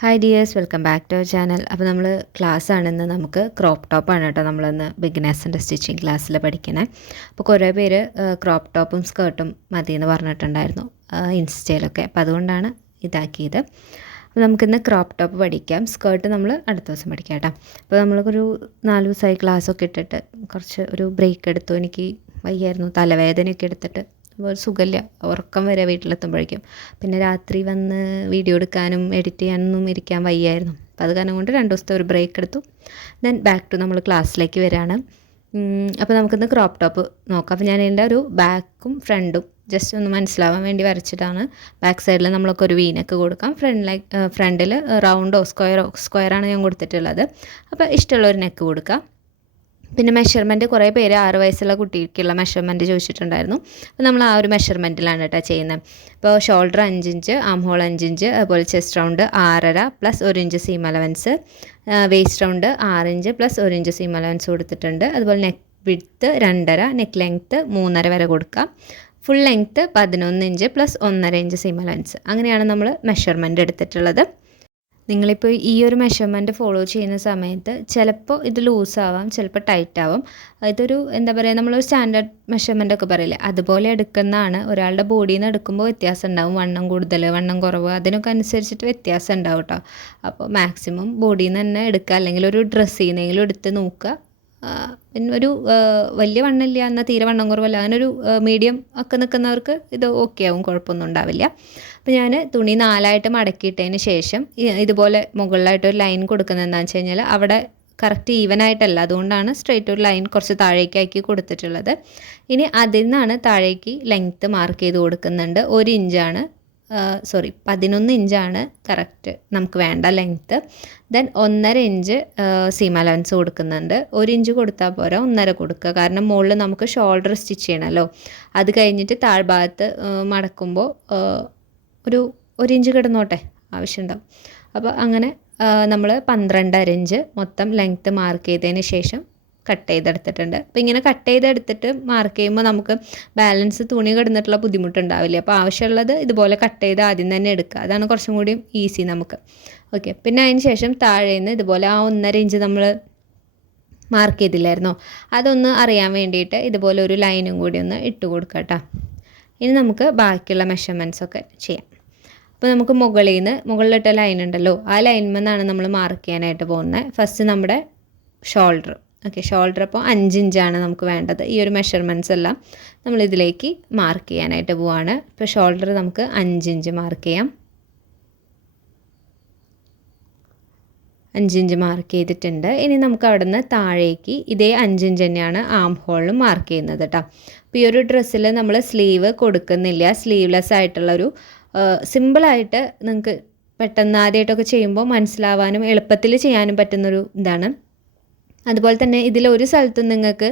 Hi dears, welcome back to our channel. അപ്പോൾ നമ്മൾ class ആണെന്ന് നമുക്ക് ക്രോപ്പ് ടോപ്പാണ് കേട്ടോ നമ്മളിന്ന് ബിഗിനേഴ്സിൻ്റെ സ്റ്റിച്ചിങ് ക്ലാസ്സിൽ പഠിക്കണേ. അപ്പോൾ കുറേ പേര് ക്രോപ്പ് ടോപ്പും സ്കേർട്ടും മതി എന്ന് പറഞ്ഞിട്ടുണ്ടായിരുന്നു ഇൻസ്റ്റയിലൊക്കെ. അപ്പോൾ അതുകൊണ്ടാണ് ഇതാക്കിയത്. അപ്പോൾ നമുക്കിന്ന് ക്രോപ്പ് ടോപ്പ് പഠിക്കാം. സ്കേർട്ട് നമ്മൾ അടുത്ത ദിവസം പഠിക്കാം കേട്ടോ. അപ്പോൾ നമ്മൾക്കൊരു 4 ദിവസമായി ക്ലാസ്സൊക്കെ ഇട്ടിട്ട് കുറച്ച് ഒരു ബ്രേക്ക് എടുത്തു. എനിക്ക് വയ്യായിരുന്നു, തലവേദനയൊക്കെ എടുത്തിട്ട് ഒരു സുഖമില്ല, ഉറക്കം വരെ വീട്ടിലെത്തുമ്പോഴേക്കും. പിന്നെ രാത്രി വന്ന് വീഡിയോ എടുക്കാനും എഡിറ്റ് ചെയ്യാനൊന്നും ഇരിക്കാൻ വയ്യായിരുന്നു. അപ്പോൾ അത് കാരണം കൊണ്ട് 2 ദിവസത്തെ ഒരു ബ്രേക്ക് എടുത്തു. ദെൻ ബാക്ക് ടു നമ്മൾ ക്ലാസ്സിലേക്ക് വരികയാണ്. അപ്പോൾ നമുക്കിന്ന് ക്രോപ്പ് ടോപ്പ് നോക്കാം. അപ്പോൾ ഞാൻ എൻ്റെ ഒരു ബാക്കും ഫ്രണ്ടും ജസ്റ്റ് ഒന്ന് മനസ്സിലാവാൻ വേണ്ടി വരച്ചിട്ടാണ്. ബാക്ക് സൈഡിൽ നമ്മളൊക്കെ ഒരു വീനൊക്കെ കൊടുക്കാം. ഫ്രണ്ടിൽ റൗണ്ടോ സ്ക്വയറാണ് ഞാൻ കൊടുത്തിട്ടുള്ളത്. അപ്പോൾ ഇഷ്ടമുള്ള ഒരു നെക്ക് കൊടുക്കാം. പിന്നെ മെഷർമെൻറ്റ് കുറേ പേര് 6 വയസ്സുള്ള കുട്ടിക്കുള്ള മെഷർമെൻറ്റ് ചോദിച്ചിട്ടുണ്ടായിരുന്നു. അപ്പോൾ നമ്മൾ ആ ഒരു മെഷർമെൻറ്റിലാണ് കേട്ടോ ചെയ്യുന്നത്. ഇപ്പോൾ shoulder 5 inch, arm hole 5 inch, അതുപോലെ chest round 6.5 plus 1 inch seam allowance, waste round 6 inch plus 1 inch seam allowance കൊടുത്തിട്ടുണ്ട്. അതുപോലെ നെക്ക് വിഡ്ത്ത് 2.5, നെക്ക് ലെങ്ത്ത് 3.5 വരെ കൊടുക്കാം. Full length 11 inch plus 1.5 inch seam allowance. അങ്ങനെയാണ് നമ്മൾ മെഷർമെൻറ്റ് എടുത്തിട്ടുള്ളത്. നിങ്ങളിപ്പോൾ ഈ ഒരു മെഷർമെൻറ്റ് ഫോളോ ചെയ്യുന്ന സമയത്ത് ചിലപ്പോൾ ഇത് ലൂസാവാം, ചിലപ്പോൾ ടൈറ്റ് ആവും. ഇതൊരു എന്താ പറയുക, നമ്മളൊരു സ്റ്റാൻഡേർഡ് മെഷർമെൻ്റ് ഒക്കെ പറയില്ലേ, അതുപോലെ എടുക്കുന്നതാണ്. ഒരാളുടെ ബോഡിയിൽ നിന്ന് എടുക്കുമ്പോൾ വ്യത്യാസം ഉണ്ടാവും. വണ്ണം കൂടുതൽ, വണ്ണം കുറവ്, അതിനൊക്കെ അനുസരിച്ചിട്ട് വ്യത്യാസം ഉണ്ടാവും കേട്ടോ. അപ്പോൾ മാക്സിമം ബോഡിയിൽ നിന്ന് തന്നെ എടുക്കുക, അല്ലെങ്കിൽ ഒരു ഡ്രസ്സ് ചെയ്യുന്നെങ്കിലും എടുത്ത് നോക്കുക. പിന്നെ ഒരു വലിയ വണ്ണമില്ല എന്നാൽ തീരെ വണ്ണം കുറവല്ല, അങ്ങനെ ഒരു മീഡിയം ഒക്കെ നിൽക്കുന്നവർക്ക് ഇത് ഓക്കെ ആവും, കുഴപ്പമൊന്നും ഉണ്ടാവില്ല. അപ്പോൾ ഞാൻ തുണി 4ആയിട്ട് മടക്കിയിട്ടതിന് ശേഷം ഇതുപോലെ മുകളിലായിട്ട് ഒരു ലൈൻ കൊടുക്കുന്നത് എന്താണെന്ന് വെച്ച് കഴിഞ്ഞാൽ അവിടെ കറക്റ്റ് ഈവനായിട്ടല്ല, അതുകൊണ്ടാണ് സ്ട്രെയിറ്റ് ഒരു ലൈൻ കുറച്ച് താഴേക്കാക്കി കൊടുത്തിട്ടുള്ളത്. ഇനി അതിൽ നിന്നാണ് താഴേക്ക് ലെങ്ത്ത് മാർക്ക് ചെയ്ത് കൊടുക്കുന്നുണ്ട്. 1 ഇഞ്ചാണ് 11 ഇഞ്ചാണ് കറക്റ്റ് നമുക്ക് വേണ്ട length. Then 1.5 inch seam allowance കൊടുക്കുന്നുണ്ട്. 1 ഇഞ്ച് കൊടുത്താൽ പോരാ, 1.5 കൊടുക്കുക. കാരണം മുകളിൽ നമുക്ക് ഷോൾഡർ സ്റ്റിച്ച് ചെയ്യണമല്ലോ. അത് കഴിഞ്ഞിട്ട് താഴ്ഭാഗത്ത് മടക്കുമ്പോൾ ഒരു 1 ഇഞ്ച് കിടന്നോട്ടെ, ആവശ്യമുണ്ടാവും. അപ്പോൾ അങ്ങനെ നമ്മൾ 12.5 ഇഞ്ച് മൊത്തം ലെങ്ത്ത് മാർക്ക് ചെയ്തതിന് ശേഷം കട്ട് ചെയ്തെടുത്തിട്ടുണ്ട്. അപ്പോൾ ഇങ്ങനെ കട്ട് ചെയ്തെടുത്തിട്ട് മാർക്ക് ചെയ്യുമ്പോൾ നമുക്ക് ബാലൻസ് തുണി കിടന്നിട്ടുള്ള ബുദ്ധിമുട്ടുണ്ടാവില്ല. അപ്പോൾ ആവശ്യമുള്ളത് ഇതുപോലെ കട്ട് ചെയ്ത് ആദ്യം തന്നെ എടുക്കുക. അതാണ് കുറച്ചും കൂടി ഈസി നമുക്ക്. ഓക്കെ, പിന്നെ അതിന് ശേഷം താഴേന്ന് ഇതുപോലെ ആ 1.5 ഇഞ്ച് നമ്മൾ മാർക്ക് ചെയ്തില്ലായിരുന്നോ, അതൊന്ന് അറിയാൻ വേണ്ടിയിട്ട് ഇതുപോലെ ഒരു ലൈനും കൂടി ഒന്ന് ഇട്ട് കൊടുക്കുക കേട്ടോ. ഇനി നമുക്ക് ബാക്കിയുള്ള മെഷർമെൻറ്റ്സ് ഒക്കെ ചെയ്യാം. അപ്പോൾ നമുക്ക് മുകളിലിട്ട ലൈൻ ഉണ്ടല്ലോ, ആ ലൈൻമെന്നാണ് നമ്മൾ മാർക്ക് ചെയ്യാനായിട്ട് പോകുന്നത്. ഫസ്റ്റ് നമ്മുടെ ഷോൾഡർ. ഓക്കെ, ഷോൾഡർ അപ്പോൾ 5 ഇഞ്ചാണ് നമുക്ക് വേണ്ടത്. ഈ ഒരു മെഷർമെൻറ്റ്സ് എല്ലാം നമ്മളിതിലേക്ക് മാർക്ക് ചെയ്യാനായിട്ട് പോവാണ്. ഇപ്പോൾ ഷോൾഡർ നമുക്ക് 5 ഇഞ്ച് മാർക്ക് ചെയ്യാം. 5 ഇഞ്ച് മാർക്ക് ചെയ്തിട്ടുണ്ട്. ഇനി നമുക്ക് അവിടെ നിന്ന് താഴേക്ക് ഇതേ 5 ഇഞ്ച് തന്നെയാണ് ആം ഹോളിലും മാർക്ക് ചെയ്യുന്നത് കേട്ടോ. അപ്പോൾ ഈ ഒരു ഡ്രസ്സിൽ നമ്മൾ സ്ലീവ് കൊടുക്കുന്നില്ല. സ്ലീവ്ലെസ് ആയിട്ടുള്ളൊരു സിമ്പിളായിട്ട് നിങ്ങൾക്ക് പെട്ടെന്ന് ആദ്യമായിട്ടൊക്കെ ചെയ്യുമ്പോൾ മനസ്സിലാവാനും എളുപ്പത്തിൽ ചെയ്യാനും പറ്റുന്നൊരു ഇതാണ്. അതുപോലെ തന്നെ ഇതിലൊരു സ്ഥലത്തും നിങ്ങൾക്ക്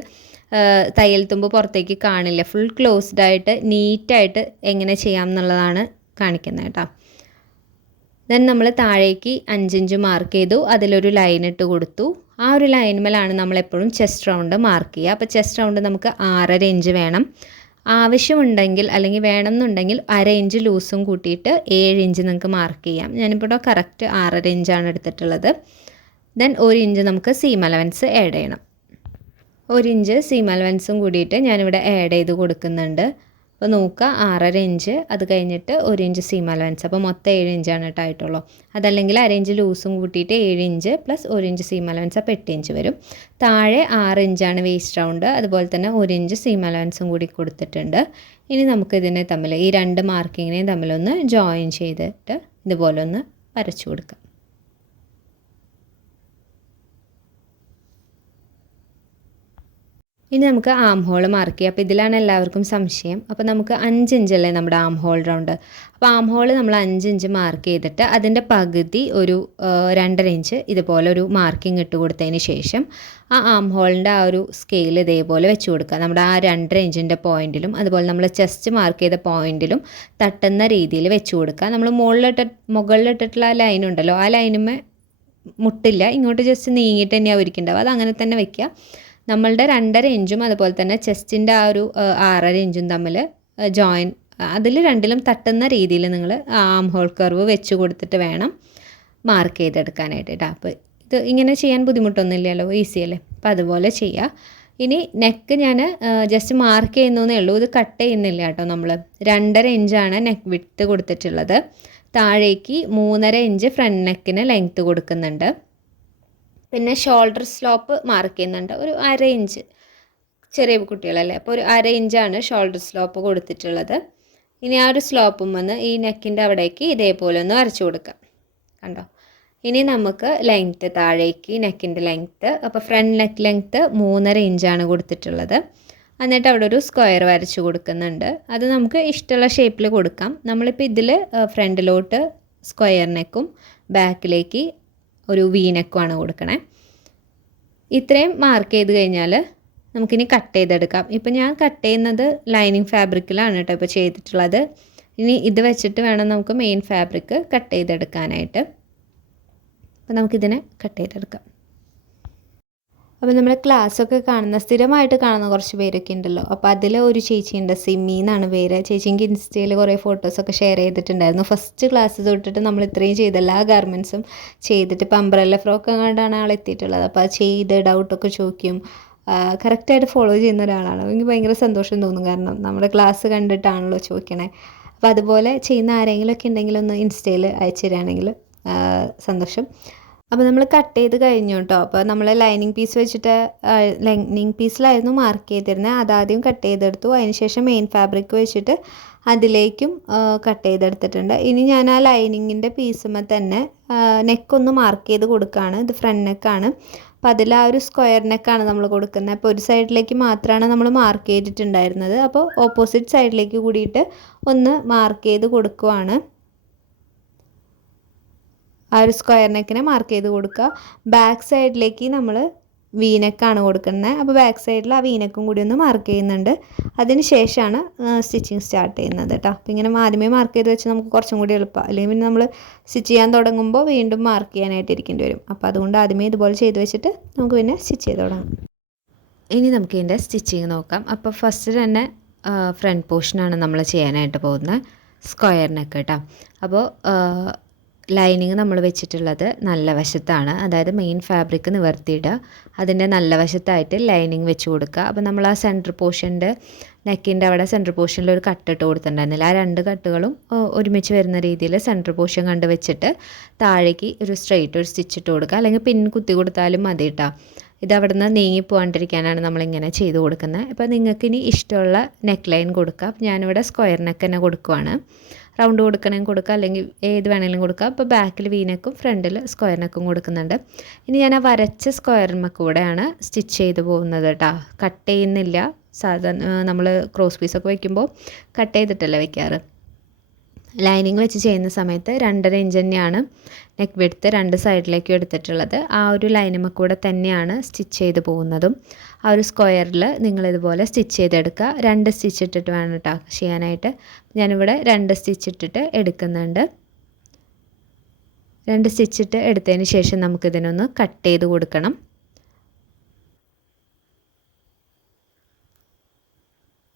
തയ്യൽ തുമ്പ് പുറത്തേക്ക് കാണില്ല. ഫുൾ ക്ലോസ്ഡ് ആയിട്ട് നീറ്റായിട്ട് എങ്ങനെ ചെയ്യാം എന്നുള്ളതാണ് കാണിക്കുന്നത് കേട്ടോ. ദെൻ നമ്മൾ താഴേക്ക് 5 ഇഞ്ച് മാർക്ക് ചെയ്തു, അതിലൊരു ലൈൻ ഇട്ട് കൊടുത്തു. ആ ഒരു ലൈൻമേലാണ് നമ്മളെപ്പോഴും ചെസ്റ്റ് റൗണ്ട് മാർക്ക് ചെയ്യുക. അപ്പോൾ ചെസ്റ്റ് റൗണ്ട് നമുക്ക് 6.5 ഇഞ്ച് വേണം. ആവശ്യമുണ്ടെങ്കിൽ അല്ലെങ്കിൽ വേണമെന്നുണ്ടെങ്കിൽ 1/2 ഇഞ്ച് ലൂസും കൂട്ടിയിട്ട് 7 ഇഞ്ച് നിങ്ങൾക്ക് മാർക്ക് ചെയ്യാം. ഞാനിപ്പോൾ കറക്റ്റ് 6.5 ഇഞ്ചാണ് എടുത്തിട്ടുള്ളത്. ദെൻ 1 ഇഞ്ച് നമുക്ക് സീം അലവൻസ് ആഡ് ചെയ്യണം. 1 ഇഞ്ച് സീം അലവൻസും കൂടിയിട്ട് ഞാനിവിടെ ആഡ് ചെയ്ത് കൊടുക്കുന്നുണ്ട്. അപ്പോൾ നോക്കുക, 6.5 ഇഞ്ച്, അത് കഴിഞ്ഞിട്ട് 1 ഇഞ്ച് സീം അലവൻസ്, അപ്പോൾ മൊത്തം 7 ഇഞ്ചാണ് കേട്ടോ ആയിട്ടുള്ളൂ. അതല്ലെങ്കിൽ 1/2 ഇഞ്ച് ലൂസും കൂട്ടിയിട്ട് 7 inch plus 1 inch seam allowance, അപ്പോൾ 8 ഇഞ്ച് വരും. താഴെ 6 ഇഞ്ചാണ് വേസ്റ്റ് റൗണ്ട്, അതുപോലെ തന്നെ 1 ഇഞ്ച് സീം അലവൻസും കൂടി കൊടുത്തിട്ടുണ്ട്. ഇനി നമുക്കിതിനെ തമ്മിൽ ഈ 2 മാർക്കിങ്ങിനെയും തമ്മിലൊന്ന് ജോയിൻ ചെയ്തിട്ട് ഇതുപോലെ ഒന്ന് വരച്ചു കൊടുക്കാം. ഇനി നമുക്ക് ആം ഹോൾ മാർക്ക് ചെയ്യാം. അപ്പോൾ ഇതിലാണ് എല്ലാവർക്കും സംശയം. അപ്പോൾ നമുക്ക് 5 ഇഞ്ചല്ലേ നമ്മുടെ ആം ഹോൾ റൗണ്ട്. അപ്പോൾ ആം ഹോൾ നമ്മൾ 5 ഇഞ്ച് മാർക്ക് ചെയ്തിട്ട് അതിൻ്റെ പകുതി ഒരു 2.5 ഇഞ്ച് ഇതുപോലെ ഒരു മാർക്കിംഗ് ഇട്ട് കൊടുത്തതിന് ശേഷം ആ ആം ഹോളിൻ്റെ ആ ഒരു സ്കെയിൽ ഇതേപോലെ വെച്ച് കൊടുക്കുക. നമ്മുടെ ആ 2.5 ഇഞ്ചിൻ്റെ പോയിൻറ്റിലും അതുപോലെ നമ്മൾ ചെസ്റ്റ് മാർക്ക് ചെയ്ത പോയിൻറ്റിലും തട്ടുന്ന രീതിയിൽ വെച്ച് കൊടുക്കുക. നമ്മൾ മുകളിലിട്ടിട്ടുള്ള ആ ലൈൻ ഉണ്ടല്ലോ, ആ ലൈനുമേ മുട്ടില്ല, ഇങ്ങോട്ട് ജസ്റ്റ് നീങ്ങിയിട്ട് തന്നെയാണ് ഇരിക്കേണ്ടത്. അത് അങ്ങനെ തന്നെ വെക്കുക. നമ്മളുടെ 2.5 ഇഞ്ചും അതുപോലെ തന്നെ ചെസ്റ്റിൻ്റെ ആ ഒരു 6.5 ഇഞ്ചും തമ്മിൽ അതിൽ രണ്ടിലും തട്ടുന്ന രീതിയിൽ നിങ്ങൾ ആം ഹോൾ കർവ് വെച്ച് കൊടുത്തിട്ട് വേണം മാർക്ക് ചെയ്തെടുക്കാനായിട്ട് കേട്ടോ. അപ്പോൾ ഇത് ഇങ്ങനെ ചെയ്യാൻ ബുദ്ധിമുട്ടൊന്നുമില്ലല്ലോ, ഈസിയല്ലേ. അപ്പോൾ അതുപോലെ ചെയ്യുക. ഇനി നെക്ക് ഞാൻ ജസ്റ്റ് മാർക്ക് ചെയ്യുന്നേ ഉള്ളൂ, ഇത് കട്ട് ചെയ്യുന്നില്ല കേട്ടോ. നമ്മൾ 2.5 ഇഞ്ചാണ് നെക്ക് വിഡ്ത്ത് കൊടുത്തിട്ടുള്ളത്. താഴേക്ക് 3.5 ഇഞ്ച് ഫ്രണ്ട് നെക്കിന് ലെങ്ത്ത് കൊടുക്കുന്നുണ്ട്. പിന്നെ ഷോൾഡർ സ്ലോപ്പ് മാർക്ക് ചെയ്യുന്നുണ്ട്, ഒരു 1/2 ഇഞ്ച്. ചെറിയ കുട്ടികളല്ലേ, അപ്പോൾ ഒരു 1/2 ഇഞ്ചാണ് ഷോൾഡർ സ്ലോപ്പ് കൊടുത്തിട്ടുള്ളത്. ഇനി ആ ഒരു സ്ലോപ്പും വന്ന് ഈ നെക്കിൻ്റെ അവിടേക്ക് ഇതേപോലെ ഒന്ന് വരച്ചു കൊടുക്കാം. കണ്ടോ? ഇനി നമുക്ക് ലെങ്ത്ത് താഴേക്ക് നെക്കിൻ്റെ ലെങ്ത്ത്, അപ്പോൾ ഫ്രണ്ട് നെക്ക് ലെങ്ത്ത് 3.5 ഇഞ്ചാണ് കൊടുത്തിട്ടുള്ളത്. എന്നിട്ട് അവിടെ ഒരു സ്ക്വയർ വരച്ച് കൊടുക്കുന്നുണ്ട്. അത് നമുക്ക് ഇഷ്ടമുള്ള ഷേപ്പിൽ കൊടുക്കാം. നമ്മളിപ്പോൾ ഇതിൽ ഫ്രണ്ടിലോട്ട് സ്ക്വയർ നെക്കും ബാക്കിലേക്ക് ഒരു വി നെക്കുമാണ് കൊടുക്കണേ. ഇത്രയും മാർക്ക് ചെയ്ത് കഴിഞ്ഞാൽ നമുക്കിനി കട്ട് ചെയ്തെടുക്കാം. ഇപ്പം ഞാൻ കട്ട് ചെയ്യുന്നത് ലൈനിങ് ഫാബ്രിക്കിലാണ് കേട്ടോ ഇപ്പോൾ ചെയ്തിട്ടുള്ളത്. ഇനി ഇത് വെച്ചിട്ട് വേണം നമുക്ക് മെയിൻ ഫാബ്രിക് കട്ട് ചെയ്തെടുക്കാനായിട്ട്. അപ്പോൾ നമുക്കിതിനെ കട്ട് ചെയ്തെടുക്കാം. അപ്പോൾ നമ്മുടെ ക്ലാസ്സൊക്കെ കാണുന്ന സ്ഥിരമായിട്ട് കാണുന്ന കുറച്ച് പേരൊക്കെ ഉണ്ടല്ലോ. അപ്പോൾ അതിൽ ഒരു ചേച്ചിയുണ്ട്, സിമ്മി എന്നാണ് പേര്. ചേച്ചിക്ക് ഇൻസ്റ്റയിൽ കുറേ ഫോട്ടോസൊക്കെ ഷെയർ ചെയ്തിട്ടുണ്ടായിരുന്നു. ഫസ്റ്റ് ക്ലാസ് തൊട്ടിട്ട് നമ്മൾ ഇത്രയും ചെയ്ത എല്ലാ ഗാർമെൻറ്റ്സും ചെയ്തിട്ട് ഇപ്പോൾ അംബ്രല്ല ഫ്രോക്ക് കണ്ടാണ് ആൾ എത്തിയിട്ടുള്ളത്. അപ്പോൾ അത് ചെയ്ത് ഡൗട്ടൊക്കെ ചോദിക്കും, കറക്റ്റായിട്ട് ഫോളോ ചെയ്യുന്ന ഒരാളാണ്. എനിക്ക് ഭയങ്കര സന്തോഷം തോന്നും, കാരണം നമ്മുടെ ക്ലാസ് കണ്ടിട്ടാണല്ലോ ചോദിക്കണേ. അപ്പോൾ അതുപോലെ ചെയ്യുന്ന ആരെങ്കിലുമൊക്കെ ഉണ്ടെങ്കിൽ ഒന്ന് ഇൻസ്റ്റയിൽ അയച്ചു തരികയാണെങ്കിൽ സന്തോഷം. അപ്പോൾ നമ്മൾ കട്ട് ചെയ്ത് കഴിഞ്ഞു കേട്ടോ. അപ്പോൾ നമ്മൾ ലൈനിങ് പീസ് വെച്ചിട്ട് ലൈനിങ് പീസിലായിരുന്നു മാർക്ക് ചെയ്തിരുന്നത്, അതാദ്യം കട്ട് ചെയ്തെടുത്തു. അതിനുശേഷം മെയിൻ ഫാബ്രിക് വെച്ചിട്ട് അതിലേക്കും കട്ട് ചെയ്തെടുത്തിട്ടുണ്ട്. ഇനി ഞാൻ ആ ലൈനിങ്ങിൻ്റെ പീസുമ്പോൾ തന്നെ നെക്കൊന്ന് മാർക്ക് ചെയ്ത് കൊടുക്കുകയാണ്. ഇത് ഫ്രണ്ട് നെക്കാണ്, അപ്പോൾ അതിൽ ആ ഒരു സ്ക്വയർ നെക്കാണ് നമ്മൾ കൊടുക്കുന്നത്. അപ്പോൾ ഒരു സൈഡിലേക്ക് മാത്രമാണ് നമ്മൾ മാർക്ക് ചെയ്തിട്ടുണ്ടായിരുന്നത്. അപ്പോൾ ഓപ്പോസിറ്റ് സൈഡിലേക്ക് കൂടിയിട്ട് ഒന്ന് മാർക്ക് ചെയ്ത് കൊടുക്കുവാണ്. ആ ഒരു സ്ക്വയർ നെക്കിനെ മാർക്ക് ചെയ്ത് കൊടുക്കുക. ബാക്ക് സൈഡിലേക്ക് നമ്മൾ വീനെക്കാണ് കൊടുക്കുന്നത്. അപ്പോൾ ബാക്ക് സൈഡിൽ ആ വീനെക്കും കൂടി ഒന്ന് മാർക്ക് ചെയ്യുന്നുണ്ട്. അതിന് ശേഷമാണ് സ്റ്റിച്ചിങ് സ്റ്റാർട്ട് ചെയ്യുന്നത് കേട്ടോ. അപ്പോൾ ഇങ്ങനെ ആദ്യമേ മാർക്ക് ചെയ്ത് വെച്ച് നമുക്ക് കുറച്ചും കൂടി എളുപ്പമാണ്. അല്ലെങ്കിൽ പിന്നെ നമ്മൾ സ്റ്റിച്ച് ചെയ്യാൻ തുടങ്ങുമ്പോൾ വീണ്ടും മാർക്ക് ചെയ്യാനായിട്ട് ഇരിക്കേണ്ടി വരും. അപ്പോൾ അതുകൊണ്ട് ആദ്യമേ ഇതുപോലെ ചെയ്ത് വെച്ചിട്ട് നമുക്ക് പിന്നെ സ്റ്റിച്ച് ചെയ്ത് തുടങ്ങാം. ഇനി നമുക്ക് ഇതിൻ്റെ സ്റ്റിച്ചിങ് നോക്കാം. അപ്പോൾ ഫസ്റ്റ് തന്നെ ഫ്രണ്ട് പോർഷനാണ് നമ്മൾ ചെയ്യാനായിട്ട് പോകുന്നത്, സ്ക്വയർ നെക്ക് കേട്ടോ. അപ്പോൾ ലൈനിങ് നമ്മൾ വെച്ചിട്ടുള്ളത് നല്ല വശത്താണ്, അതായത് മെയിൻ ഫാബ്രിക് നിവർത്തിയിടുക, അതിൻ്റെ നല്ല വശത്തായിട്ട് ലൈനിങ് വെച്ച് കൊടുക്കുക. അപ്പോൾ നമ്മൾ ആ സെൻറ്റർ പോർഷൻ്റെ നെക്കിൻ്റെ അവിടെ സെൻറ്റർ പോർഷനിൽ ഒരു കട്ടിട്ട് കൊടുത്തിട്ടുണ്ടായിരുന്നില്ല, ആ 2 കട്ടുകളും ഒരുമിച്ച് വരുന്ന രീതിയിൽ സെൻറ്റർ പോർഷൻ കണ്ട് വെച്ചിട്ട് താഴേക്ക് ഒരു സ്ട്രെയിറ്റ് ഒരു സ്റ്റിച്ച് ഇട്ട് കൊടുക്കുക, അല്ലെങ്കിൽ പിൻ കുത്തി കൊടുത്താലും മതി കേട്ടോ. ഇത് അവിടെ നിന്ന് നീങ്ങി പോകാണ്ടിരിക്കാനാണ് നമ്മളിങ്ങനെ ചെയ്ത് കൊടുക്കുന്നത്. അപ്പോൾ നിങ്ങൾക്ക് ഇനി ഇഷ്ടമുള്ള നെക്ക് ലൈൻ കൊടുക്കുക. ഞാനിവിടെ സ്ക്വയർ നെക്ക് തന്നെ കൊടുക്കുവാണ്. റൗണ്ട് കൊടുക്കണമെങ്കിൽ കൊടുക്കുക, അല്ലെങ്കിൽ ഏത് വേണമെങ്കിലും കൊടുക്കുക. അപ്പോൾ ബാക്കിൽ വീനെക്കും ഫ്രണ്ടിൽ സ്ക്വയർ നെക്കും കൊടുക്കുന്നുണ്ട്. ഇനി ഞാൻ ആ വരച്ച സ്ക്വയറിന്മേൽ കൂടെയാണ് സ്റ്റിച്ച് ചെയ്ത് പോകുന്നത് കേട്ടോ. കട്ട് ചെയ്യുന്നില്ല, സാധാരണ നമ്മൾ ക്രോസ് പീസൊക്കെ വയ്ക്കുമ്പോൾ കട്ട് ചെയ്തിട്ടല്ലേ വയ്ക്കാറ്. ലൈനിങ് വെച്ച് ചെയ്യുന്ന സമയത്ത് 2.5 ഇഞ്ച് തന്നെയാണ് നെക്ക് വിഡ്ത്ത് 2 സൈഡിലേക്കും എടുത്തിട്ടുള്ളത്. ആ ഒരു ലൈനുമേ കൂടെ തന്നെയാണ് സ്റ്റിച്ച് ചെയ്ത് പോകുന്നതും. ആ ഒരു സ്ക്വയറിൽ നിങ്ങളിതുപോലെ സ്റ്റിച്ച് ചെയ്തെടുക്കുക. 2 സ്റ്റിച്ച് ഇട്ടിട്ട് വേണം കേട്ടോ ചെയ്യാനായിട്ട്. ഞാനിവിടെ 2 സ്റ്റിച്ച് ഇട്ടിട്ട് എടുക്കുന്നുണ്ട്. 2 സ്റ്റിച്ച് ഇട്ട് എടുത്തതിന് ശേഷം നമുക്കിതിനൊന്ന് കട്ട് ചെയ്ത് കൊടുക്കണം.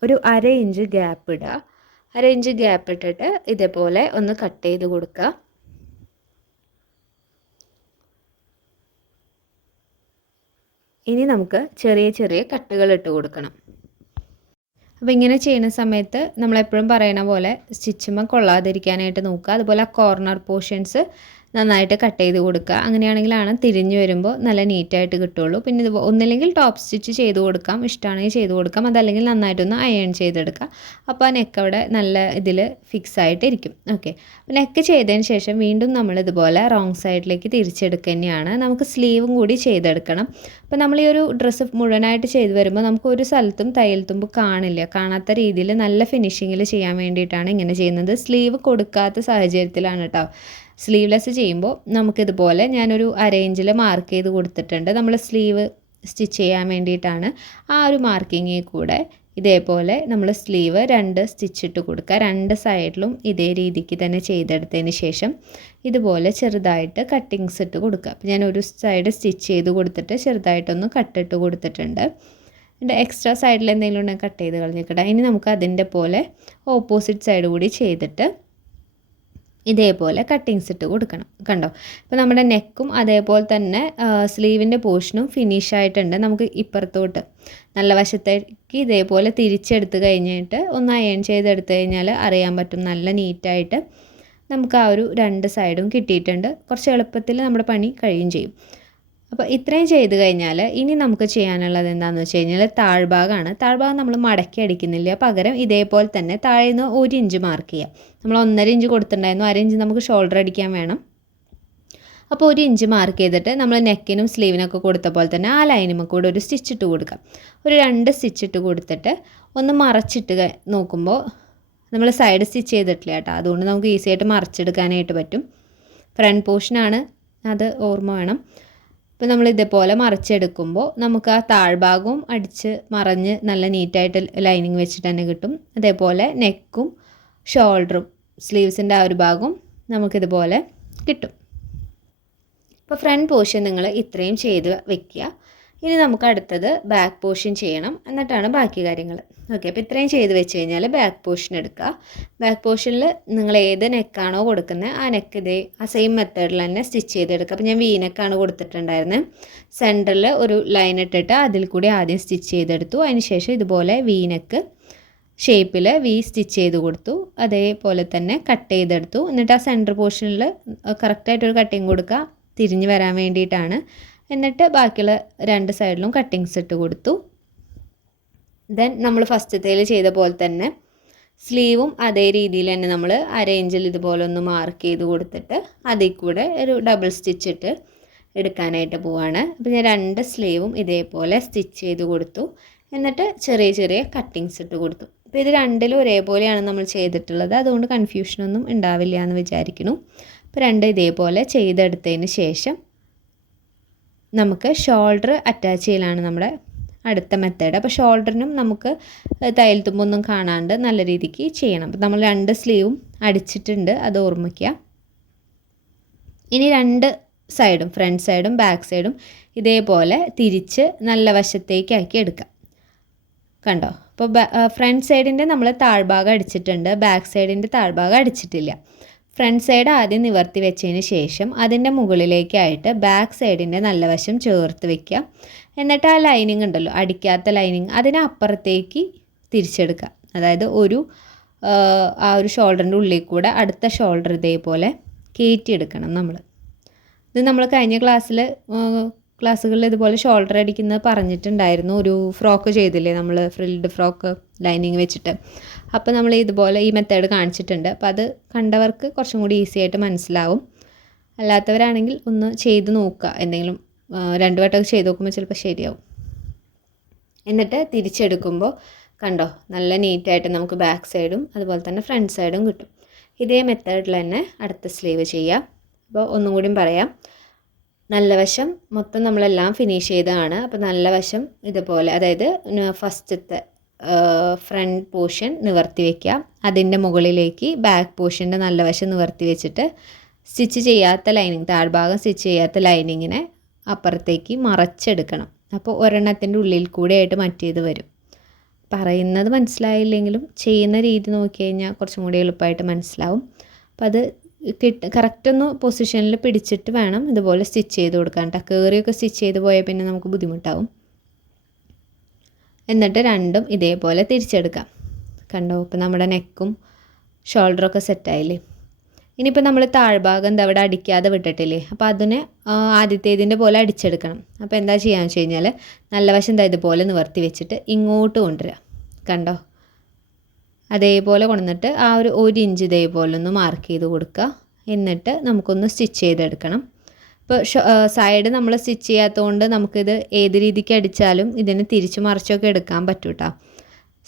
ഒരു 1/2 ഇഞ്ച് ഗ്യാപ്പ് ഇടുക. 1/2 ഇഞ്ച് ഗ്യാപ്പ് ഇട്ടിട്ട് ഇതേപോലെ ഒന്ന് കട്ട് ചെയ്ത് കൊടുക്കുക. ഇനി നമുക്ക് ചെറിയ ചെറിയ കട്ടുകൾ ഇട്ട് കൊടുക്കണം. അപ്പോൾ ഇങ്ങനെ ചെയ്യുന്ന സമയത്ത് നമ്മളെപ്പോഴും പറയുന്ന പോലെ സ്റ്റിച്ചുമ്പോൾ കൊള്ളാതിരിക്കാനായിട്ട് നോക്കുക. അതുപോലെ ആ കോർണർ പോർഷൻസ് നന്നായിട്ട് കട്ട് ചെയ്ത് കൊടുക്കുക. അങ്ങനെയാണെങ്കിലാണ് തിരിഞ്ഞ് വരുമ്പോൾ നല്ല നീറ്റായിട്ട് കിട്ടുള്ളൂ. പിന്നെ ഇത് ഒന്നില്ലെങ്കിൽ ടോപ്പ് സ്റ്റിച്ച് ചെയ്ത് കൊടുക്കാം, ഇഷ്ടമാണെങ്കിൽ ചെയ്ത് കൊടുക്കാം. അതല്ലെങ്കിൽ നന്നായിട്ടൊന്ന് അയൺ ചെയ്തെടുക്കുക. അപ്പോൾ ആ നെക്ക് അവിടെ നല്ല ഇതിൽ ഫിക്സ് ആയിട്ടിരിക്കും. ഓക്കെ, നെക്ക് ചെയ്തതിന് ശേഷം വീണ്ടും നമ്മളിതുപോലെ റോങ് സൈഡിലേക്ക് തിരിച്ചെടുക്കുക തന്നെയാണ്. നമുക്ക് സ്ലീവും കൂടി ചെയ്തെടുക്കണം. അപ്പോൾ നമ്മൾ ഈ ഒരു ഡ്രസ്സ് മുഴുവനായിട്ട് ചെയ്ത് വരുമ്പോൾ നമുക്ക് ഒരു സ്ഥലത്തും തയ്യൽ തുമ്പ് കാണില്ല. കാണാത്ത രീതിയിൽ നല്ല ഫിനിഷിങ്ങിൽ ചെയ്യാൻ വേണ്ടിയിട്ടാണ് ഇങ്ങനെ ചെയ്യുന്നത്. സ്ലീവ് കൊടുക്കാത്ത സാഹചര്യത്തിലാണ് കേട്ടോ. സ്ലീവ്ലെസ് ചെയ്യുമ്പോൾ നമുക്കിതുപോലെ ഞാനൊരു 1/2 ഇഞ്ചിൽ മാർക്ക് ചെയ്ത് കൊടുത്തിട്ടുണ്ട്. നമ്മൾ സ്ലീവ് സ്റ്റിച്ച് ചെയ്യാൻ വേണ്ടിയിട്ടാണ്. ആ ഒരു മാർക്കിങ്ങിൽ കൂടെ ഇതേപോലെ നമ്മൾ സ്ലീവ് 2 സ്റ്റിച്ച് ഇട്ട് കൊടുക്കുക. 2 സൈഡിലും ഇതേ രീതിക്ക് തന്നെ ചെയ്തെടുത്തതിന് ശേഷം ഇതുപോലെ ചെറുതായിട്ട് കട്ടിങ്സ് ഇട്ട് കൊടുക്കുക. അപ്പോൾ ഞാൻ ഒരു സൈഡ് സ്റ്റിച്ച് ചെയ്ത് കൊടുത്തിട്ട് ചെറുതായിട്ടൊന്ന് കട്ടിട്ട് കൊടുത്തിട്ടുണ്ട്. എൻ്റെ എക്സ്ട്രാ സൈഡിൽ എന്തെങ്കിലും ഉണ്ടെങ്കിൽ കട്ട് ചെയ്ത് കളഞ്ഞിട്ട് ഇനി നമുക്ക് അതിൻ്റെ പോലെ ഓപ്പോസിറ്റ് സൈഡ് കൂടി ചെയ്തിട്ട് ഇതേപോലെ കട്ടിങ്സ് ഇട്ട് കൊടുക്കണം. കണ്ടോ? ഇപ്പോൾ നമ്മുടെ നെക്കും അതേപോലെ തന്നെ സ്ലീവിൻ്റെ പോർഷനും ഫിനിഷ് ആയിട്ടുണ്ട്. നമുക്ക് ഇപ്പുറത്തോട്ട് നല്ല വശത്തേക്ക് ഇതേപോലെ തിരിച്ചെടുത്ത് കഴിഞ്ഞിട്ട് ഒന്ന് അയൺ ചെയ്തെടുത്ത് കഴിഞ്ഞാൽ അറിയാൻ പറ്റും നല്ല നീറ്റായിട്ട് നമുക്ക് ആ ഒരു രണ്ട് സൈഡും കിട്ടിയിട്ടുണ്ട്. കുറച്ച് എളുപ്പത്തിൽ നമ്മുടെ പണി കഴിയും ചെയ്യും. അപ്പോൾ ഇത്രയും ചെയ്ത് കഴിഞ്ഞാൽ ഇനി നമുക്ക് ചെയ്യാനുള്ളത് എന്താണെന്ന് വെച്ച് കഴിഞ്ഞാൽ താഴ്ഭാഗമാണ്. താഴ്ഭാഗം നമ്മൾ മടക്കി അടിക്കുന്നില്ല, പകരം ഇതേപോലെ തന്നെ താഴെ നിന്ന് 1 ഇഞ്ച് മാർക്ക് ചെയ്യാം. നമ്മൾ 1.5 ഇഞ്ച് കൊടുത്തിട്ടുണ്ടായിരുന്നു, 1/2 ഇഞ്ച് നമുക്ക് ഷോൾഡർ അടിക്കാൻ വേണം. അപ്പോൾ 1 ഇഞ്ച് മാർക്ക് ചെയ്തിട്ട് നമ്മൾ നെക്കിനും സ്ലീവിനൊക്കെ കൊടുത്ത പോലെ തന്നെ ആ ലൈനുമ്പോൾ കൂടെ ഒരു സ്റ്റിച്ച് ഇട്ട് കൊടുക്കാം. ഒരു 2 സ്റ്റിച്ച് ഇട്ട് കൊടുത്തിട്ട് ഒന്ന് മറച്ചിട്ട് നോക്കുമ്പോൾ നമ്മൾ സൈഡ് സ്റ്റിച്ച് ചെയ്തിട്ടില്ല കേട്ടോ, അതുകൊണ്ട് നമുക്ക് ഈസി ആയിട്ട് മറച്ചെടുക്കാനായിട്ട് പറ്റും. ഫ്രണ്ട് പോർഷനാണ്, അത് ഓർമ്മ വേണം. ഇപ്പോൾ നമ്മൾ ഇതേപോലെ മറിച്ചെടുക്കുമ്പോൾ നമുക്ക് ആ താഴ്ഭാഗവും അടിച്ച് മറഞ്ഞ് നല്ല നീറ്റായിട്ട് ലൈനിങ് വെച്ചിട്ട് തന്നെ കിട്ടും. അതേപോലെ നെക്കും ഷോൾഡറും സ്ലീവ്സിൻ്റെ ആ ഒരു ഭാഗവും നമുക്കിതുപോലെ കിട്ടും. ഇപ്പോൾ ഫ്രണ്ട് പോർഷൻ നിങ്ങൾ ഇത്രയും ചെയ്ത് വെക്കുക. ഇനി നമുക്ക് അടുത്തത് ബാക്ക് പോർഷൻ ചെയ്യണം, എന്നിട്ടാണ് ബാക്കി കാര്യങ്ങൾ. ഓക്കെ, അപ്പോൾ ഇത്രയും ചെയ്ത് വെച്ച് കഴിഞ്ഞാൽ ബാക്ക് പോർഷൻ എടുക്കുക. ബാക്ക് പോർഷനിൽ നിങ്ങൾ ഏത് നെക്കാണോ കൊടുക്കുന്നത് ആ നെക്ക് ഇതേ ആ സെയിം മെത്തേഡിൽ തന്നെ സ്റ്റിച്ച് ചെയ്തെടുക്കുക. അപ്പോൾ ഞാൻ വി നെക്കാണ് കൊടുത്തിട്ടുണ്ടായിരുന്നത്. സെൻറ്ററിൽ ഒരു ലൈൻ ഇട്ടിട്ട് അതിൽ കൂടി ആദ്യം സ്റ്റിച്ച് ചെയ്തെടുത്തു. അതിനുശേഷം ഇതുപോലെ വി നെക്ക് ഷേപ്പിൽ വി സ്റ്റിച്ച് ചെയ്ത് കൊടുത്തു. അതേപോലെ തന്നെ കട്ട് ചെയ്തെടുത്തു. എന്നിട്ട് ആ സെൻറ്റർ പോർഷനിൽ കറക്റ്റായിട്ടൊരു കട്ടിങ് കൊടുക്കുക, തിരിഞ്ഞ് വരാൻ വേണ്ടിയിട്ടാണ്. എന്നിട്ട് ബാക്കിയുള്ള 2 സൈഡിലും കട്ടിങ്സ് ഇട്ട് കൊടുത്തു. ദെൻ നമ്മൾ ഫസ്റ്റത്തേൽ ചെയ്ത പോലെ തന്നെ സ്ലീവും അതേ രീതിയിൽ തന്നെ നമ്മൾ അരേഞ്ചിൽ ഇതുപോലെ ഒന്ന് മാർക്ക് ചെയ്ത് കൊടുത്തിട്ട് അതിൽ കൂടെ ഒരു ഡബിൾ സ്റ്റിച്ച് ഇട്ട് എടുക്കാനായിട്ട് പോവാണ്. അപ്പോൾ ഞാൻ 2 സ്ലീവും ഇതേപോലെ സ്റ്റിച്ച് ചെയ്ത് കൊടുത്തു. എന്നിട്ട് ചെറിയ ചെറിയ കട്ടിങ്സ് ഇട്ട് കൊടുത്തു. അപ്പോൾ ഇത് രണ്ടിലും ഒരേപോലെയാണ് നമ്മൾ ചെയ്തിട്ടുള്ളത്, അതുകൊണ്ട് കൺഫ്യൂഷനൊന്നും ഉണ്ടാവില്ല എന്ന് വിചാരിക്കുന്നു. അപ്പോൾ 2 ഇതേപോലെ ചെയ്തെടുത്തതിന് ശേഷം നമുക്ക് ഷോൾഡർ അറ്റാച്ച് ചെയ്യലാണ് നമ്മുടെ അടുത്ത മെത്തേഡ്. അപ്പോൾ ഷോൾഡറിനും നമുക്ക് തയ്യൽ തുമ്പൊന്നും കാണാണ്ട് നല്ല രീതിക്ക് ചെയ്യണം. അപ്പോൾ നമ്മൾ 2 സ്ലീവും അടിച്ചിട്ടുണ്ട്, അത് ഓർമ്മിക്കുക. ഇനി 2 സൈഡും ഫ്രണ്ട് സൈഡും ബാക്ക് സൈഡും ഇതേപോലെ തിരിച്ച് നല്ല വശത്തേക്കാക്കി എടുക്കാം. കണ്ടോ? അപ്പോൾ ഫ്രണ്ട് സൈഡിൻ്റെ നമ്മൾ താഴ്ഭാഗം അടിച്ചിട്ടുണ്ട്, ബാക്ക് സൈഡിൻ്റെ താഴ്ഭാഗം അടിച്ചിട്ടില്ല. ഫ്രണ്ട് സൈഡ് ആദ്യം നിവർത്തി വെച്ചതിന് ശേഷം അതിൻ്റെ മുകളിലേക്കായിട്ട് ബാക്ക് സൈഡിൻ്റെ നല്ല വശം ചേർത്ത് വെക്കുക. എന്നിട്ട് ആ ലൈനിങ് ഉണ്ടല്ലോ, അടിക്കാത്ത ലൈനിങ്, അതിനപ്പുറത്തേക്ക് തിരിച്ചെടുക്കുക. അതായത് ആ ഒരു ഷോൾഡറിൻ്റെ ഉള്ളിൽ കൂടെ അടുത്ത ഷോൾഡർ ഇതേപോലെ കയറ്റിയെടുക്കണം നമ്മൾ. ഇത് നമ്മൾ കഴിഞ്ഞ ക്ലാസ്സുകളിൽ ഇതുപോലെ ഷോൾഡർ അടിക്കുന്നത് പറഞ്ഞിട്ടുണ്ടായിരുന്നു. ഒരു ഫ്രോക്ക് ചെയ്തില്ലേ നമ്മൾ, ഫ്രിൽഡ് ഫ്രോക്ക് ലൈനിങ് വെച്ചിട്ട്. അപ്പോൾ നമ്മൾ ഇതുപോലെ ഈ മെത്തേഡ് കാണിച്ചിട്ടുണ്ട്. അപ്പോൾ അത് കണ്ടവർക്ക് കുറച്ചും കൂടി ഈസി ആയിട്ട് മനസ്സിലാവും. അല്ലാത്തവരാണെങ്കിൽ ഒന്ന് ചെയ്ത് നോക്കുക, എന്തെങ്കിലും 2 വട്ടമൊക്കെ ചെയ്ത് നോക്കുമ്പോൾ ചിലപ്പോൾ ശരിയാവും. എന്നിട്ട് തിരിച്ചെടുക്കുമ്പോൾ കണ്ടോ, നല്ല നീറ്റായിട്ട് നമുക്ക് ബാക്ക് സൈഡും അതുപോലെ തന്നെ ഫ്രണ്ട് സൈഡും കിട്ടും. ഇതേ മെത്തേഡിൽ തന്നെ അടുത്ത സ്ലീവ് ചെയ്യാം. അപ്പോൾ ഒന്നും കൂടിയും പറയാം. നല്ല വശം മൊത്തം നമ്മളെല്ലാം ഫിനിഷ് ചെയ്തതാണ്. അപ്പോൾ നല്ല വശം ഇതുപോലെ, അതായത് ഫസ്റ്റത്തെ ഫ്രണ്ട് പോർഷൻ നിവർത്തി വയ്ക്കുക. അതിൻ്റെ മുകളിലേക്ക് ബാക്ക് പോർഷൻ്റെ നല്ല വശം നിവർത്തി വെച്ചിട്ട് സ്റ്റിച്ച് ചെയ്യാത്ത ലൈനിങ്, താഴ്ഭാഗം സ്റ്റിച്ച് ചെയ്യാത്ത ലൈനിങ്ങിനെ അപ്പുറത്തേക്ക് മറച്ചെടുക്കണം. അപ്പോൾ ഒരെണ്ണത്തിൻ്റെ ഉള്ളിൽ കൂടെ ആയിട്ട് മറ്റേത് വരും. പറയുന്നത് മനസ്സിലായില്ലെങ്കിലും ചെയ്യുന്ന രീതി നോക്കി കഴിഞ്ഞാൽ കുറച്ചും കൂടി എളുപ്പമായിട്ട് മനസ്സിലാവും. അപ്പോൾ അത് കറക്റ്റൊന്ന് പൊസിഷനിൽ പിടിച്ചിട്ട് വേണം ഇതുപോലെ സ്റ്റിച്ച് ചെയ്ത് കൊടുക്കാൻ കേട്ടോ. കയറിയൊക്കെ സ്റ്റിച്ച് ചെയ്ത് പോയാൽ പിന്നെ നമുക്ക് ബുദ്ധിമുട്ടാവും. എന്നിട്ട് 2ഉം ഇതേപോലെ തിരിച്ചെടുക്കാം. കണ്ടോ? ഇപ്പോൾ നമ്മുടെ നെക്കും ഷോൾഡറൊക്കെ സെറ്റായില്ലേ. ഇനിയിപ്പോൾ നമ്മൾ താഴ്ഭാഗം അവിടെ അടിക്കാതെ വിട്ടിട്ടില്ലേ, അപ്പോൾ അതിനെ ആദ്യത്തേതിൻ്റെ പോലെ അടിച്ചെടുക്കണം. അപ്പോൾ എന്താ ചെയ്യാന്ന് വെച്ച് കഴിഞ്ഞാൽ നല്ല വശം ഇതുപോലെ നിവർത്തി വെച്ചിട്ട് ഇങ്ങോട്ട് കൊണ്ടുവരിക. കണ്ടോ? അതേപോലെ കൊണ്ടുവന്നിട്ട് ആ ഒരു 1 ഇഞ്ച് ഇതേപോലെ ഒന്ന് മാർക്ക് ചെയ്ത് കൊടുക്കുക. എന്നിട്ട് നമുക്കൊന്ന് സ്റ്റിച്ച് ചെയ്തെടുക്കണം. ഇപ്പോൾ സൈഡ് നമ്മൾ സ്റ്റിച്ച് ചെയ്യാത്തതുകൊണ്ട് നമുക്കിത് ഏത് രീതിക്ക് അടിച്ചാലും ഇതിന് തിരിച്ച് മറിച്ചൊക്കെ എടുക്കാൻ പറ്റും കേട്ടോ.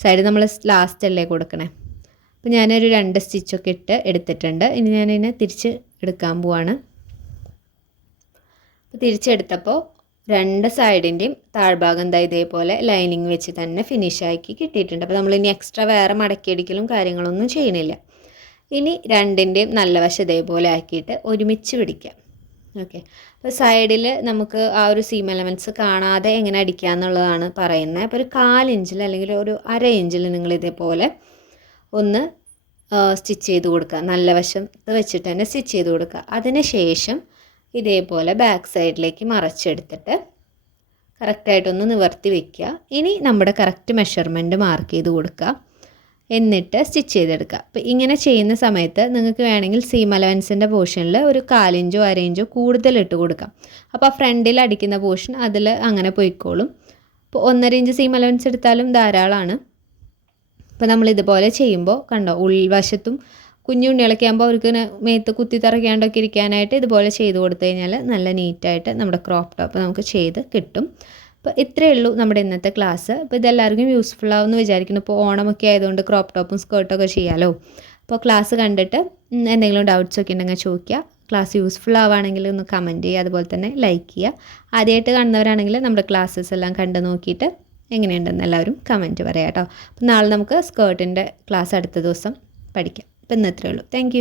സൈഡ് നമ്മൾ ലാസ്റ്റ് അല്ലേ കൊടുക്കണേ. അപ്പോൾ ഞാനൊരു 2 സ്റ്റിച്ചൊക്കെ ഇട്ട് എടുത്തിട്ടുണ്ട്. ഇനി ഞാനിതിനെ തിരിച്ച് എടുക്കാൻ പോവാണ്. അപ്പോൾ തിരിച്ചെടുത്തപ്പോൾ 2 സൈഡിൻ്റെയും താഴ്ഭാഗം ഇതേപോലെ ലൈനിങ് വെച്ച് തന്നെ ഫിനിഷാക്കി കിട്ടിയിട്ടുണ്ട്. അപ്പോൾ നമ്മളിനി എക്സ്ട്രാ വേറെ മടക്കിയടിക്കലും കാര്യങ്ങളൊന്നും ചെയ്യണില്ല. ഇനി 2ൻ്റെയും നല്ല വശം ഇതേപോലെ ആക്കിയിട്ട് ഒരുമിച്ച് പിടിക്കാം. ഓക്കെ, അപ്പോൾ സൈഡിൽ നമുക്ക് ആ ഒരു സീം എലമെൻറ്റ്സ് കാണാതെ എങ്ങനെ അടിക്കുക എന്നുള്ളതാണ് പറയുന്നത്. അപ്പോൾ ഒരു 1/4 ഇഞ്ചിൽ അല്ലെങ്കിൽ ഒരു 1/2 ഇഞ്ചിൽ നിങ്ങൾ ഇതേപോലെ ഒന്ന് സ്റ്റിച്ച് ചെയ്ത് കൊടുക്കുക. നല്ല വശം വെച്ചിട്ട് തന്നെ സ്റ്റിച്ച് ചെയ്ത് കൊടുക്കുക. അതിന് ശേഷം ഇതേപോലെ ബാക്ക് സൈഡിലേക്ക് മറച്ചെടുത്തിട്ട് കറക്റ്റായിട്ടൊന്ന് നിവർത്തി വയ്ക്കുക. ഇനി നമ്മുടെ കറക്റ്റ് മെഷർമെൻറ്റ് മാർക്ക് ചെയ്ത് കൊടുക്കുക. എന്നിട്ട് സ്റ്റിച്ച് ചെയ്തെടുക്കുക. അപ്പോൾ ഇങ്ങനെ ചെയ്യുന്ന സമയത്ത് നിങ്ങൾക്ക് വേണമെങ്കിൽ സീം അലവൻസിൻ്റെ പോർഷനിൽ ഒരു 1/4 ഇഞ്ചോ 1/2 ഇഞ്ചോ കൂടുതൽ ഇട്ട് കൊടുക്കാം. അപ്പോൾ ആ ഫ്രണ്ടിൽ അടിക്കുന്ന പോർഷൻ അതിൽ അങ്ങനെ പോയിക്കോളും. അപ്പോൾ 1.5 ഇഞ്ച് സീം അലവൻസ് എടുത്താലും ധാരാളമാണ്. അപ്പോൾ നമ്മൾ ഇതുപോലെ ചെയ്യുമ്പോൾ കണ്ടോ, ഉൾവശത്തും കുഞ്ഞുണ്ണികളൊക്കെ ആകുമ്പോൾ അവർക്ക് മേത്ത് കുത്തി തറയ്ക്കാണ്ടൊക്കെ ഇരിക്കാനായിട്ട് ഇതുപോലെ ചെയ്ത് കൊടുത്തു കഴിഞ്ഞാൽ നല്ല നീറ്റായിട്ട് നമ്മുടെ ക്രോപ്പ് ടോപ്പ് നമുക്ക് ചെയ്ത് കിട്ടും. അപ്പോൾ ഇത്രയേ ഉള്ളൂ നമ്മുടെ ഇന്നത്തെ ക്ലാസ്. അപ്പോൾ ഇതെല്ലാവർക്കും യൂസ്ഫുൾ ആവുമെന്ന് വിചാരിക്കുന്നു. ഇപ്പോൾ ഓണമൊക്കെ ആയതുകൊണ്ട് ക്രോപ്പ് ടോപ്പും സ്കേർട്ടൊക്കെ ചെയ്യാമല്ലോ. അപ്പോൾ ക്ലാസ് കണ്ടിട്ട് എന്തെങ്കിലും ഡൗട്ട്സ് ഒക്കെ ഉണ്ടെങ്കിൽ ചോദിക്കുക. ക്ലാസ് യൂസ്ഫുൾ ആവുകയാണെങ്കിൽ ഒന്ന് കമൻറ്റ് ചെയ്യുക, അതുപോലെ തന്നെ ലൈക്ക് ചെയ്യുക. ആദ്യമായിട്ട് കാണുന്നവരാണെങ്കിൽ നമ്മുടെ ക്ലാസ്സസ് എല്ലാം കണ്ടു നോക്കിയിട്ട് എങ്ങനെയുണ്ടെന്ന് എല്ലാവരും കമൻറ്റ് പറയാം കേട്ടോ. അപ്പോൾ നാളെ നമുക്ക് സ്കേർട്ടിൻ്റെ ക്ലാസ് അടുത്ത ദിവസം പഠിക്കാം. അപ്പോൾ ഇന്ന് ഇത്രയേ ഉള്ളൂ. താങ്ക്